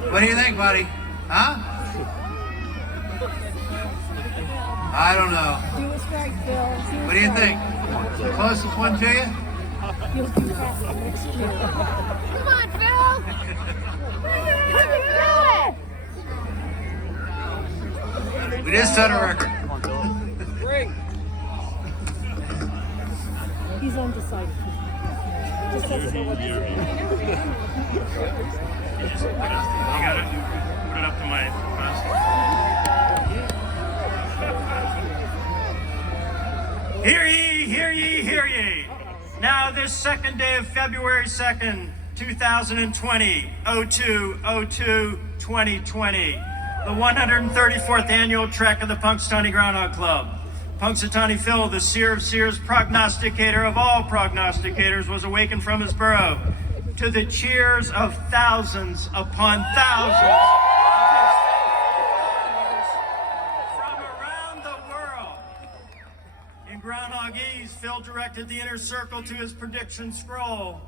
What do you think, buddy? Huh? I don't know. You was right, Phil. What do you think? Closest one to you? You'll do that next year. Come on, Phil! We just set a record. He's undecided. Just doesn't know what to do. You gotta put it up to my best. Hear ye, hear ye, hear ye. Now this second day of February 2nd, 2020, 02/02/2020, the 134th annual trek of the Punxsutawney Groundhog Club. Punxsutawney Phil, the seer of seers, prognosticator of all prognosticators, was awakened from his burrow to the cheers of thousands upon thousands of his followers from around the world. In Groundhogese, Phil directed the inner circle to his prediction scroll,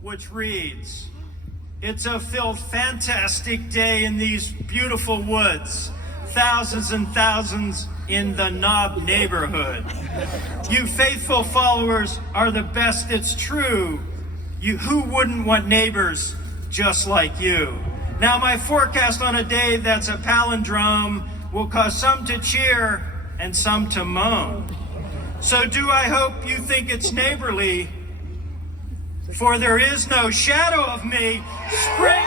which reads, "It's a Phil fantastic day in these beautiful woods. Thousands and thousands in the Knob neighborhood. You faithful followers are the best, it's true. Who wouldn't want neighbors just like you? Now my forecast on a day that's a palindrome will cause some to cheer and some to moan. So do I hope you think it's neighborly, for there is no shadow of me. Spring